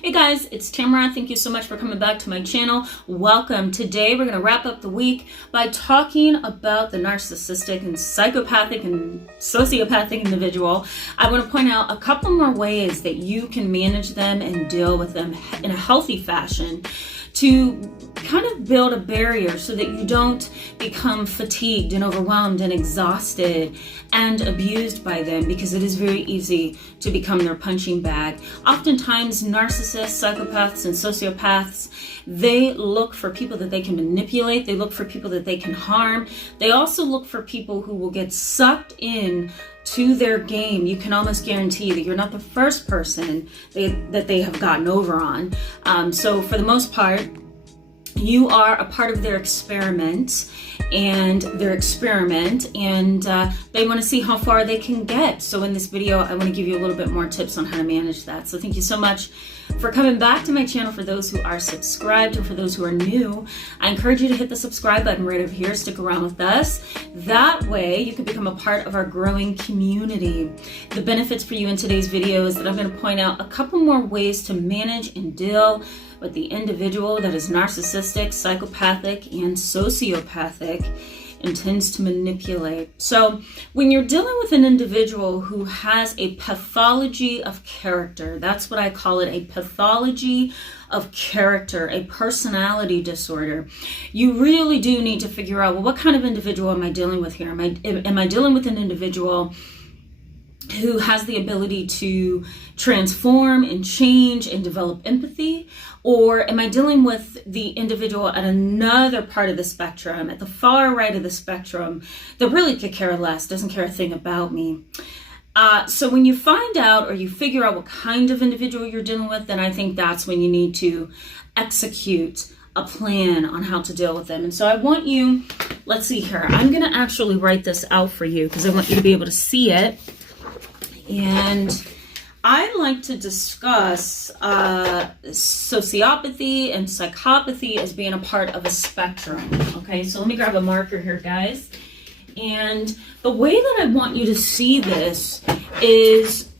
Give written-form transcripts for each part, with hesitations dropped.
Hey guys, it's Tamara. Thank you so much for coming back to my channel. Welcome. Today we're going to wrap up the week by talking about the narcissistic and psychopathic and sociopathic individual. I want to point out a couple more ways that you can manage them and deal with them in a healthy fashion to kind of build a barrier so that you don't become fatigued and overwhelmed and exhausted and abused by them, because it is very easy to become their punching bag. Oftentimes, narcissists, psychopaths, and sociopaths, they look for people that they can manipulate. They look for people that they can harm. They also look for people who will get sucked in to their game. You can almost guarantee that you're not the first person that they have gotten over on. So for the most part, you are a part of their experiment, and they want to see how far they can get. So in this video, I want to give you a little bit more tips on how to manage that. So thank you so much for coming back to my channel. For those who are subscribed and for those who are new, I encourage you to hit the subscribe button right over here. Stick around with us. That way you can become a part of our growing community. The benefits for you in today's video is that I'm going to point out a couple more ways to manage and deal with the individual that is narcissistic, psychopathic, and sociopathic and tends to manipulate. So when you're dealing with an individual who has a pathology of character, that's what I call it, a pathology of character, a personality disorder, you really do need to figure out, well, what kind of individual am I dealing with here? Am I dealing with an individual who has the ability to transform and change and develop empathy? Or am I dealing with the individual at another part of the spectrum, at the far right of the spectrum, that really could care less, doesn't care a thing about me? So when you find out or you figure out what kind of individual you're dealing with, then I think that's when you need to execute a plan on how to deal with them. And so I want you, let's see here, I'm going to actually write this out for you because I want you to be able to see it. And I like to discuss sociopathy and psychopathy as being a part of a spectrum. Okay, so let me grab a marker here, guys. And the way that I want you to see this is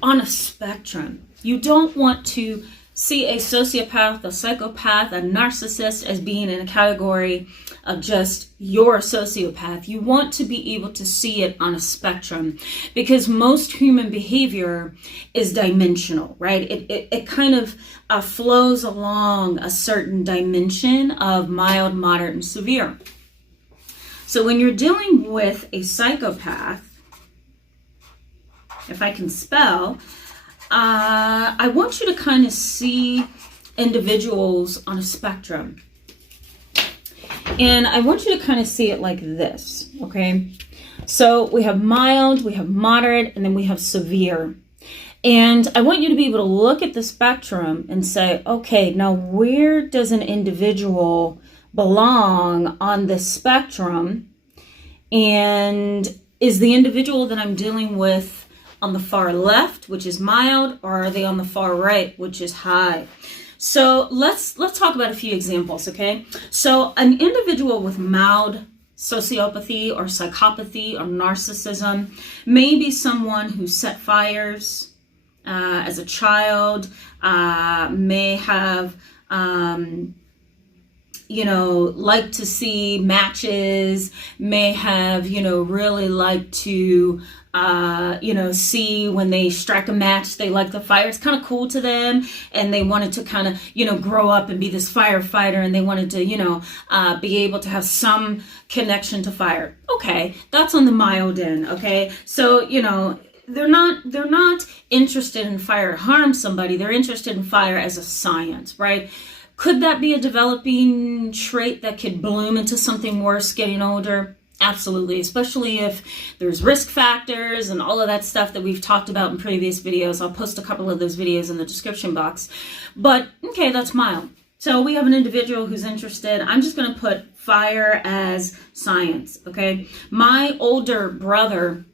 on a spectrum. You don't want to see a sociopath, a psychopath, a narcissist as being in a category of just you're a sociopath. You want to be able to see it on a spectrum, because most human behavior is dimensional, right? It kind of flows along a certain dimension of mild, moderate, and severe. So when you're dealing with a psychopath, if I can spell, I want you to kind of see individuals on a spectrum. And I want you to kind of see it like this, okay? So we have mild, we have moderate, and then we have severe. And I want you to be able to look at the spectrum and say, okay, now where does an individual belong on this spectrum? And is the individual that I'm dealing with on the far left, which is mild, or are they on the far right, which is high? So let's talk about a few examples, okay? So an individual with mild sociopathy or psychopathy or narcissism may be someone who set fires as a child, may have like to see matches, may have, really like to, see when they strike a match, they like the fire. It's kind of cool to them. And they wanted to kind of, grow up and be this firefighter, and they wanted to, be able to have some connection to fire. Okay. That's on the mild end. Okay. So, they're not interested in fire to harm somebody. They're interested in fire as a science, right? Could that be a developing trait that could bloom into something worse getting older? Absolutely, especially if there's risk factors and all of that stuff that we've talked about in previous videos. I'll post a couple of those videos in the description box. But, okay, that's mild. So we have an individual who's interested. I'm just going to put fire as science, okay? My older brother,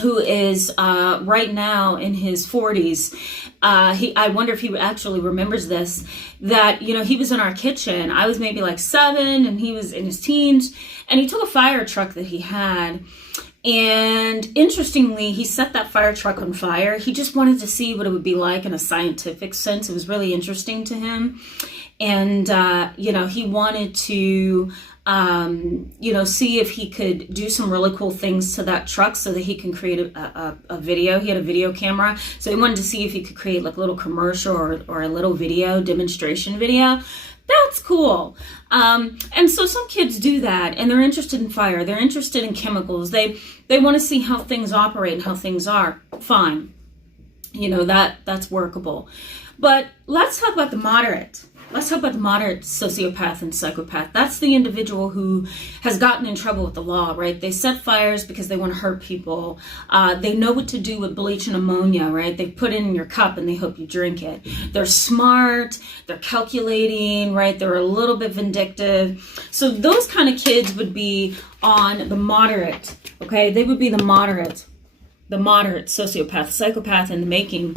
who is right now in his 40s, I wonder if he actually remembers this, that, he was in our kitchen. I was maybe like 7 and he was in his teens, and he took a fire truck that he had And interestingly, he set that fire truck on fire. He just wanted to see what it would be like in a scientific sense. It was really interesting to him. And, he wanted to, see if he could do some really cool things to that truck so that he can create a video. He had a video camera. So he wanted to see if he could create like a little commercial or a little video, demonstration video. That's cool. And so some kids do that, and they're interested in fire. They're interested in chemicals. They want to see how things operate and how things are. Fine. That's workable. But let's talk about the moderate. Let's talk about the moderate sociopath and psychopath. That's the individual who has gotten in trouble with the law, right? They set fires because they want to hurt people. They know what to do with bleach and ammonia, right? They put it in your cup and they hope you drink it. They're smart. They're calculating, right? They're a little bit vindictive. So those kind of kids would be on the moderate, okay? They would be the moderate sociopath, psychopath in the making.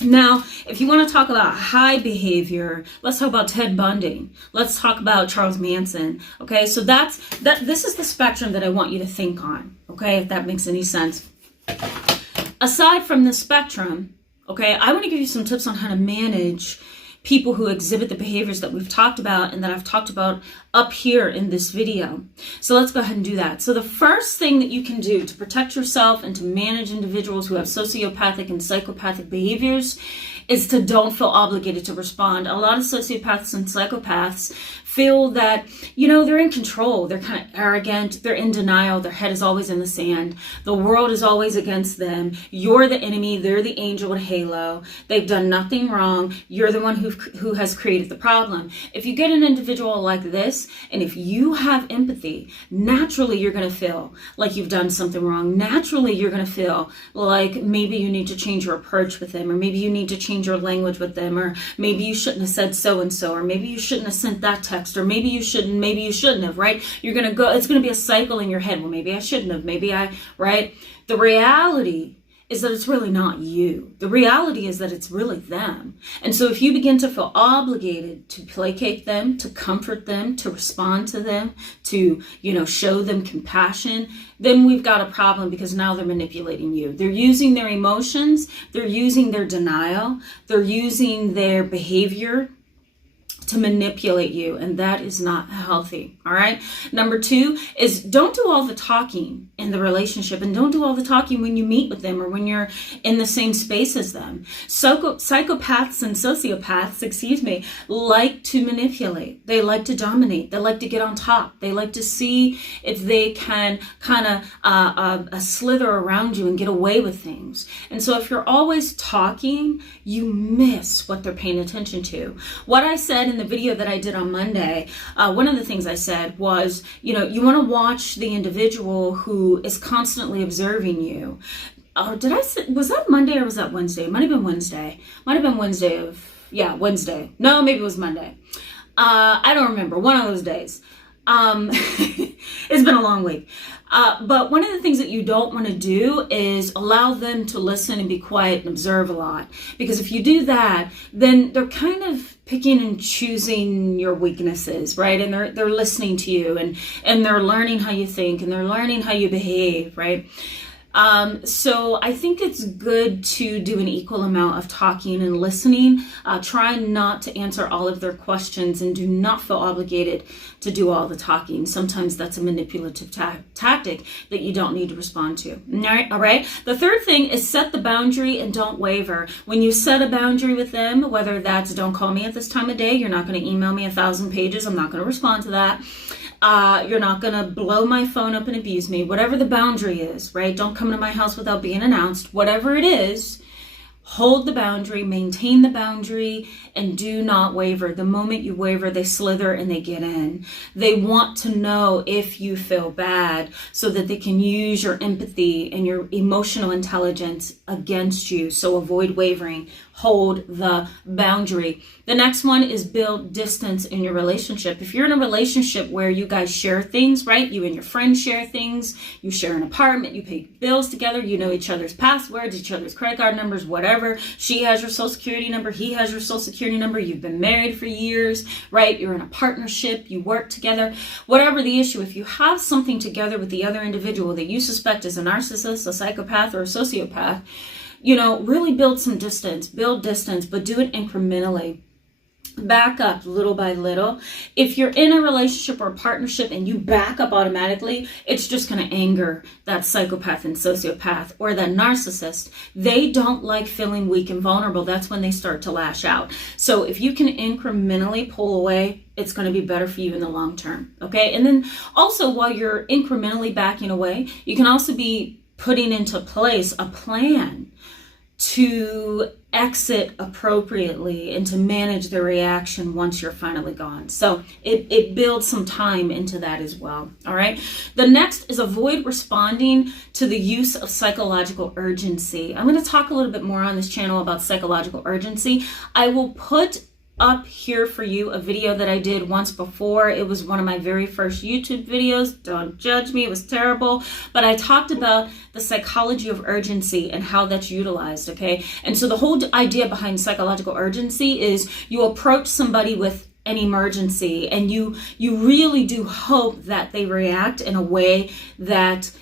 Now, if you want to talk about high behavior, let's talk about Ted Bundy. Let's talk about Charles Manson. Okay, so this is the spectrum that I want you to think on. Okay, if that makes any sense. Aside from the spectrum, okay, I want to give you some tips on how to manage people who exhibit the behaviors that we've talked about and that I've talked about up here in this video. So let's go ahead and do that. So the first thing that you can do to protect yourself and to manage individuals who have sociopathic and psychopathic behaviors is to don't feel obligated to respond. A lot of sociopaths and psychopaths feel that, they're in control. They're kind of arrogant. They're in denial. Their head is always in the sand. The world is always against them. You're the enemy. They're the angel with a halo. They've done nothing wrong. You're the one who has created the problem. If you get an individual like this, and if you have empathy, naturally you're going to feel like you've done something wrong. Naturally you're going to feel like maybe you need to change your approach with them, or maybe you need to change your language with them, or maybe you shouldn't have said so-and-so, or maybe you shouldn't have sent that text, or maybe you shouldn't have, right? You're going to go, it's going to be a cycle in your head. Well, maybe I shouldn't have, right? The reality is that it's really not you. The reality is that it's really them. And so if you begin to feel obligated to placate them, to comfort them, to respond to them, to, show them compassion, then we've got a problem, because now they're manipulating you. They're using their emotions. They're using their denial. They're using their behavior to manipulate you, and that is not healthy. All right. Number 2 is don't do all the talking in the relationship, and don't do all the talking when you meet with them or when you're in the same space as them. Psychopaths and sociopaths, like to manipulate. They like to dominate. They like to get on top. They like to see if they can kind of slither around you and get away with things. And so if you're always talking, you miss what they're paying attention to. What I said in the video that I did on Monday, one of the things I said was, you want to watch the individual who is constantly observing you. Was that Monday or was that Wednesday? It might have been Wednesday. Wednesday. No, maybe it was Monday. I don't remember. One of those days. It's been a long week. But one of the things that you don't want to do is allow them to listen and be quiet and observe a lot. Because if you do that, then they're kind of picking and choosing your weaknesses, right? And they're listening to you, and they're learning how you think, and they're learning how you behave, right? So I think it's good to do an equal amount of talking and listening. Try not to answer all of their questions, and do not feel obligated to do all the talking. Sometimes that's a manipulative tactic that you don't need to respond to. All right. The third thing is set the boundary and don't waver. When you set a boundary with them, whether that's don't call me at this time of day, you're not going to email me 1,000 pages, I'm not going to respond to that. You're not going to blow my phone up and abuse me. Whatever the boundary is, right? Don't come to my house without being announced. Whatever it is, hold the boundary, maintain the boundary, and do not waver. The moment you waver, they slither and they get in. They want to know if you feel bad so that they can use your empathy and your emotional intelligence against you. So avoid wavering hold the boundary. The next one is build distance in your relationship. If you're in a relationship where you guys share things, right? You and your friends share things, you share an apartment, you pay bills together, you know each other's passwords, each other's credit card numbers, whatever. She has your social security number, he has your social security number, you've been married for years, right? You're in a partnership, you work together, whatever the issue. If you have something together with the other individual that you suspect is a narcissist, a psychopath, or a sociopath, really build some distance, but do it incrementally. Back up little by little. If you're in a relationship or a partnership and you back up automatically, it's just going to anger that psychopath and sociopath or that narcissist. They don't like feeling weak and vulnerable. That's when they start to lash out. So if you can incrementally pull away, it's going to be better for you in the long term. Okay. And then also while you're incrementally backing away, you can also be putting into place a plan to exit appropriately and to manage the reaction once you're finally gone. So it builds some time into that as well. All right. The next is avoid responding to the use of psychological urgency. I'm going to talk a little bit more on this channel about psychological urgency. I will put up here for you a video that I did once before. It was one of my very first YouTube videos. Don't judge me, it was terrible. But I talked about the psychology of urgency and how that's utilized, okay? And so the whole idea behind psychological urgency is you approach somebody with an emergency and you really do hope that they react in a way that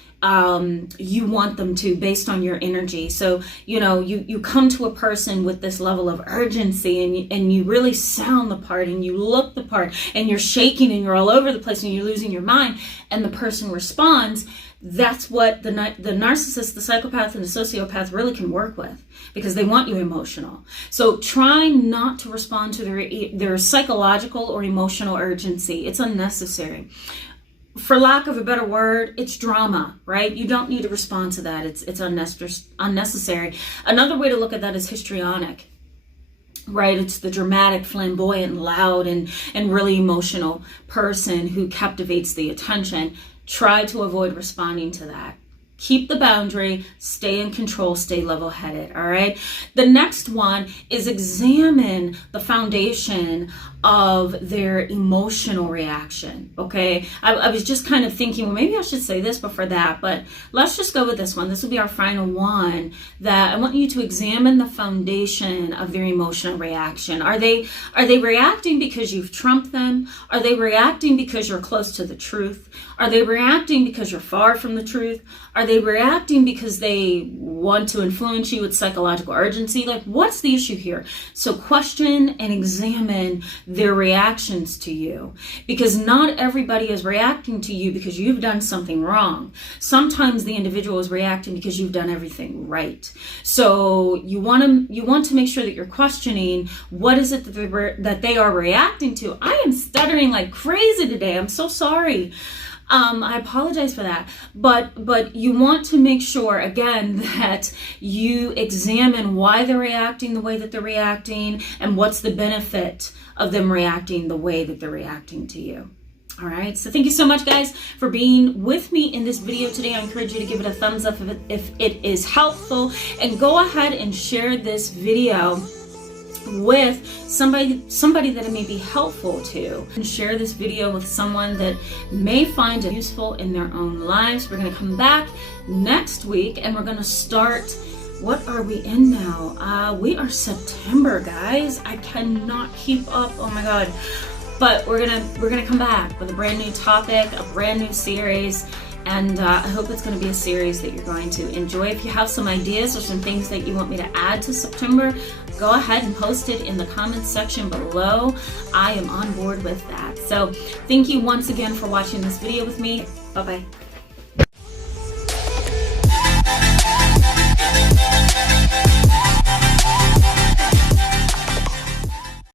you want them to based on your energy. So, you come to a person with this level of urgency and you really sound the part and you look the part and you're shaking and you're all over the place and you're losing your mind and the person responds. That's what the narcissist, the psychopath, and the sociopath really can work with because they want you emotional. So try not to respond to their psychological or emotional urgency. It's unnecessary. For lack of a better word, it's drama, right? You don't need to respond to that. It's unnecessary. Another way to look at that is histrionic, right? It's the dramatic, flamboyant, loud, and really emotional person who captivates the attention. Try to avoid responding to that. Keep the boundary, stay in control, stay level-headed, all right? The next one is examine the foundation of their emotional reaction, okay? I was just kind of thinking, well, maybe I should say this before that, but let's just go with this one. This will be our final one, that I want you to examine the foundation of their emotional reaction. Are they reacting because you've trumped them? Are they reacting because you're close to the truth? Are they reacting because you're far from the truth? Are they reacting because they want to influence you with psychological urgency? Like, what's the issue here? So question and examine their reactions to you, because not everybody is reacting to you because you've done something wrong. Sometimes the individual is reacting because you've done everything right. So you want to make sure that you're questioning what is it that they are reacting to. I am stuttering like crazy today. I'm so sorry. I apologize for that, but you want to make sure, again, that you examine why they're reacting the way that they're reacting and what's the benefit of them reacting the way that they're reacting to you. All right, so thank you so much, guys, for being with me in this video today. I encourage you to give it a thumbs up if it is helpful, and go ahead and share this video with somebody that it may be helpful to, and share this video with someone that may find it useful in their own lives. We're going to come back next week and we're going to start, what are we in now? We are September, guys. I cannot keep up. Oh my god. But we're gonna come back with a brand new topic, a brand new series. And I hope it's going to be a series that you're going to enjoy. If you have some ideas or some things that you want me to add to September, go ahead and post it in the comments section below. I am on board with that. So thank you once again for watching this video with me. Bye-bye.